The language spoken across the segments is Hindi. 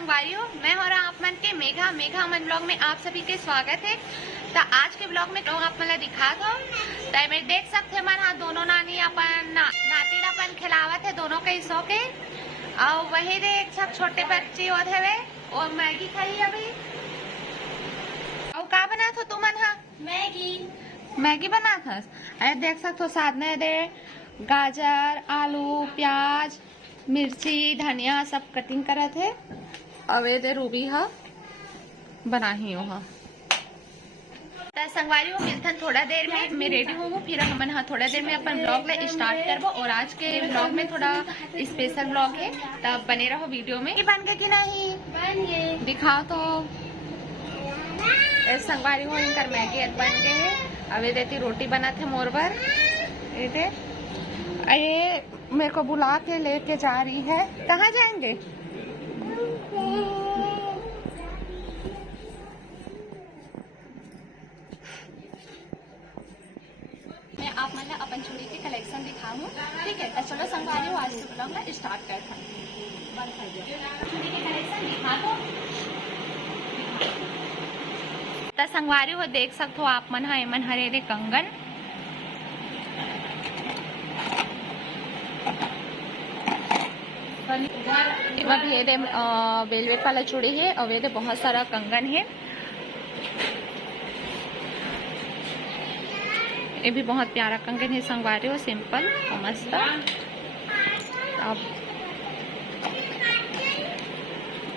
संगवारियों, मैं हो रहा आप मन के मेघा मन ब्लॉग में आप सभी के स्वागत है। तो आज के ब्लॉग में आप मन दिखा दो तो मैं देख सकते मन हाँ दोनों नानी अपन नाती अपन खिलावत है दोनों के सो के और वही देख सब छोटे बच्चे होते हुए और मैगी खाई अभी। और का बना थो तुमन हाँ मैगी बना था। अरे देख सकते हो साधने दे गाजर आलू प्याज मिर्ची धनिया सब कटिंग करत है। अवे दे रूबी हा बना ही हो संगवारी हो मिलथन थोड़ा देर में मैं रेडी हूँ फिर हमन हाँ थोड़ा देर में अपन ब्लॉग ले स्टार्ट करबो। और आज के ब्लॉग में थोड़ा स्पेशल ब्लॉग है तब बने रहो वीडियो में। बन गए कि नहीं बन गए दिखाओ तो संगवारी हो इनकर मैगी बन गए है। अवे देती रोटी बना थे मोर पर ये मेरे को बुला के लेके जा रही है। कहाँ जाएंगे मैं आप मतलब अपन चूड़ी के कलेक्शन दिखाऊं ठीक है। तो चलो संगवारी आज के ब्लॉग में स्टार्ट करते हैं। चूड़ी के कलेक्शन दिखा दो तो संगवारी हो देख सकते हो आप मन हा एमन हरे रे कंगन अभी ये वेलवेट वाला चूड़ी है और ये बहुत सारा कंगन है। ये भी बहुत प्यारा कंगन है संगवारी हो सिंपल और मस्त। अब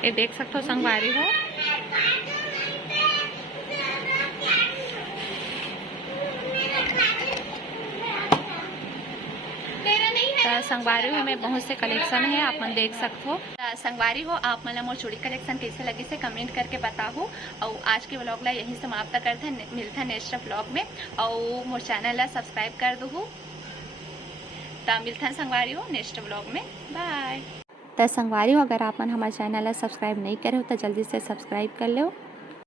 ये देख सकते हो संगवारी हो संगवारी हो में बहुत से कलेक्शन है आप मन देख सकते हो। संगवारी हो आप मतलब मोर चूड़ी कलेक्शन कैसे लगी से कमेंट करके बताओ। और आज के व्लॉग ला यही समाप्त करते हैं मिलता नेक्स्ट व्लॉग में और मोर चैनल ला सब्सक्राइब कर दो। तो मिलता है संगवारी हो नेक्स्ट व्लॉग में बाय। तो संगवारी हो अगर आप मन हमारे चैनल ला सब्सक्राइब नहीं करे हो तो जल्दी से सब्सक्राइब कर लो।